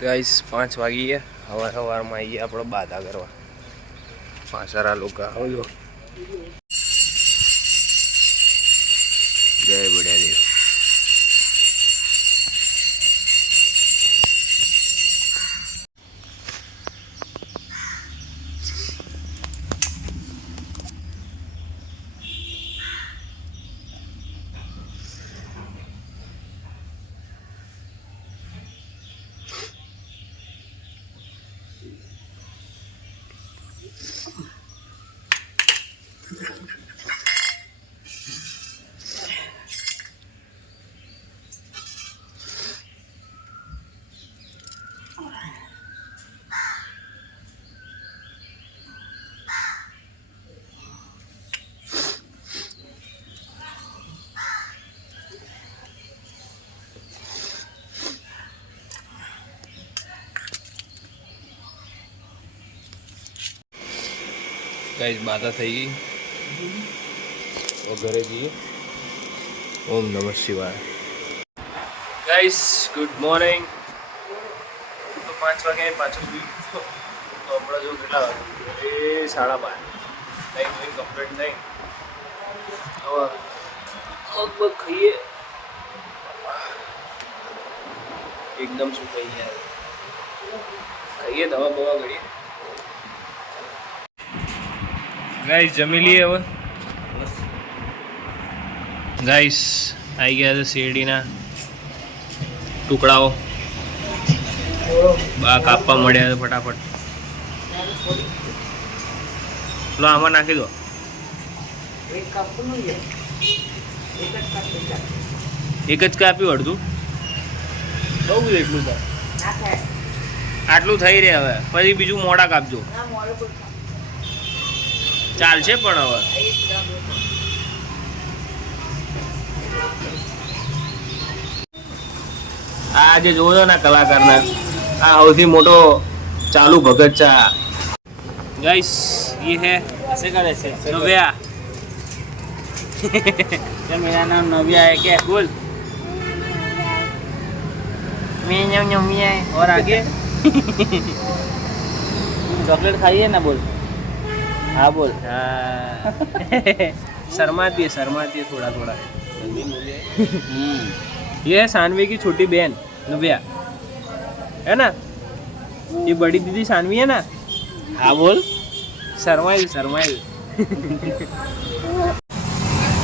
Guys 5 વાગી ગયા સવારમાં આવીએ આપણે બાધા કરવા પાછરા લોકો આવજો જય બળિયાદેવ गाइस बाधा થઈ ગઈ ઘરે જઈએ ઓમ નમઃ શિવાય ગાइस ગુડ મોર્નિંગ તો 5 વાગે પાછો તો હમણાં જો કેટલા વાગે એ 12:30 લાઈક કોઈ કમ્પ્લીટ નહીં હવે મગ ખાઈએ એકદમ શું થઈ જાય ખાઈએ દવા બવા ગળીએ गाइस जमी लिए હવે गाइस आई गया છે શેરડીના ટુકડાઓ બા કાપવા મળ્યા છે ફટાફટ લો આમાં નાખી દો એક જ કાપ્યું અડધું બહુ એટલું આટલું થઈ રહે હવે પછી બીજું મોડા કાપજો ચાલશે પણ હવે આ જે જોયો ને કલાકારના આ સૌથી મોટો ચાલુ ભગત છે गाइस ये है ऐसे करे से नव्या क्या मेरा नाम नव्या है क्या बोल मैं नव्या है और आगे चॉकलेट खाइए ना बोल हाँ बोल हाँ शर्माती है थोड़ा थोड़ा ये है सानवी की छोटी बहन नव्या है ना ये बड़ी दीदी सानवी है ना हाँ बोल शर्माइल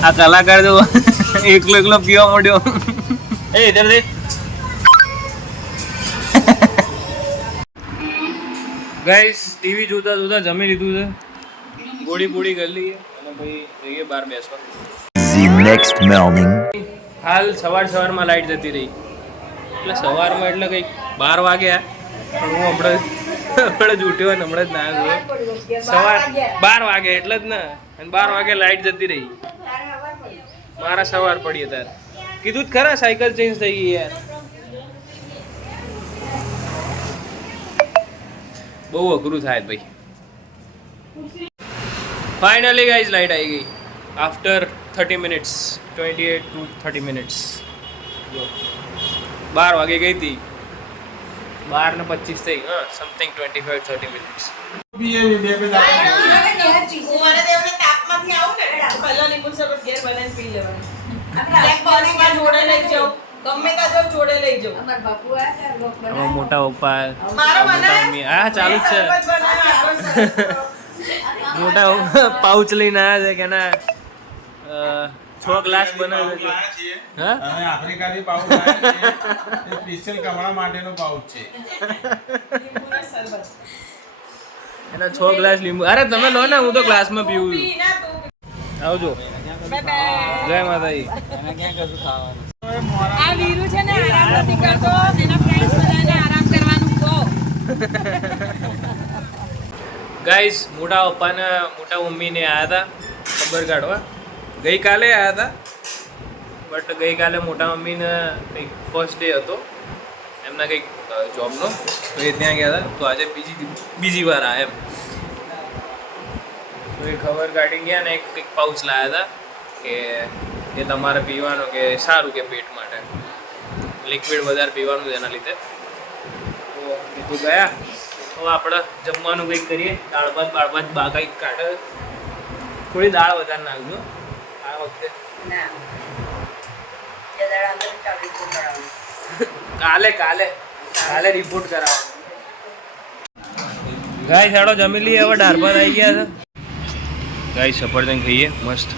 आ कलाकार जो एकलो पीवा मोड्यो ए इधर देख गाइस टीवी જોતા જોતા જમી લીધું છે ગોળી પૂડી કરી લઈએ અને ભાઈ જઈએ બહાર બેસવા The next morning હાલ સવારમાં લાઈટ જતી રહી એટલે સવારમાં એટલે કંઈક 12 વાગ્યા પણ હું હમણાં જ ઉઠ્યો અને હમણાં જ નાયો સવાર 12 વાગે એટલે જ ને અને 12 વાગે લાઈટ જતી રહી મારા સવાર પડી તાર કીધું જ ખરા સાયકલ ચેન્જ થઈ ગઈ યાર બહુ અઘરું થાય ભાઈ फाइनली गाइस लाइट आई गई आफ्टर 30 मिनट्स 28 to 30 मिनट्स जो 12 वागे गई थी 12:25 થઈ હા સમથિંગ 25-30 મિનિટ્સ બીએ બે બે ઓરે દેવને તાપમાંથી આવું ને પહેલા લીંબુ શરબત ઘેર બનાવીને પી લેવાનું બ્લેક બોક્સમાં જોડે લઈ જાવ ગમે ત્યાં જો જોડે લઈ જાવ અમાર બાપુ આ લોક બનાવે મોટા પપ્પા મારો બનાવે આ ચાલુ છે મોટા પાઉચ લઈને આવ્યા છે કે ના 6 ગ્લાસ બનાવે છે હા અને આફ્રિકાની પાઉચ આવે છે એ સ્પેશિયલ કમળા માટેનો પાઉચ છે લીંબુના શરબત એના 6 ગ્લાસ લીંબુ અરે તમે લો ને હું તો ગ્લાસમાં પીવું છું પી ના તું આવજો બાય બાય જય માતાજી આ વીરુ છે ને આરામ નથી કરતો એના ફ્રેન્ડ્સ બધાને આરામ કરવાનું કહો ગાઈસ મોટા પપ્પાને મોટા મમ્મીને આવ્યા હતા ખબર કાઢવા ગઈકાલે આવ્યા હતા બટ ગઈકાલે મોટા મમ્મીને કંઈક ફર્સ્ટ ડે હતો એમના કંઈક જોબનો તો એ ત્યાં ગયા હતા તો આજે બીજી વાર આવ્યા એમ તો એ ખબર કાઢી ગયા ને એક પાઉચ લાવ્યા હતા કે એ તમારે પીવાનું કે સારું કે પેટ માટે લિક્વિડ વધારે પીવાનું એના લીધે તો કીધું ગયા હવે આપણે જમવાનું કંઈક કરીએ. દાળ ભાત કંઈક કાઢે. થોડી દાળ વધારે નાખજો આ વખતે. કાલે રિપોર્ટ કરાવો. ગાય સાડો જમી લઈએ. હવે દાળ ભાત આવી ગયા છે. ગાય સફરજન ખાઈએ મસ્ત.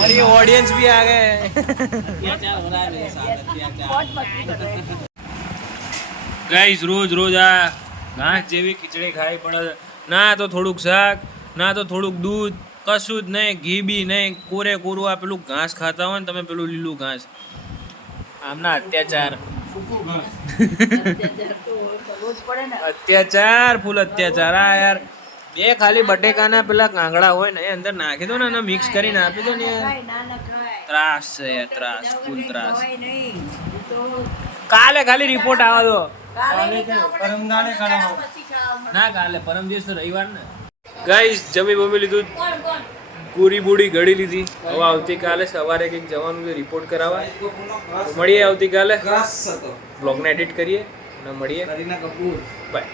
और ये ऑडियंस भी आ गए. गाइस रोज આ ઘાસ જેવી ખીચડી ખાઈ પડે. ના તો થોડુંક શાક, ના તો થોડુંક દૂધ, કશું જ નહીં. ઘી બી નહીં, કોરું આ પેલું ઘાસ ખાતા હોય ને તમે, પેલું લીલું ઘાસ. આમના અત્યાચાર ફૂલ અત્યાચાર. આ યાર બે ખાલી બટેકાના પેલા કાંગડા હોય ને એ અંદર નાખી દો ને, એને મિક્સ કરીને આપી દો ને યાર. ત્રાસ છે યાર, ત્રાસ, ફૂલ ત્રાસ. કાલે ખાલી રિપોર્ટ આવવા દો. ના કાલે પરમ દિવસ રવિવાર ને. ગાઈસ જમી બમી લીધું, પૂરી બુડી ઘડી લીધી. હવે આવતીકાલે સવારે કંઈક જવાનું છે રિપોર્ટ કરાવવા. મળીએ આવતીકાલે. બ્લોગને એડિટ કરીએ અને મળીએ. બાય.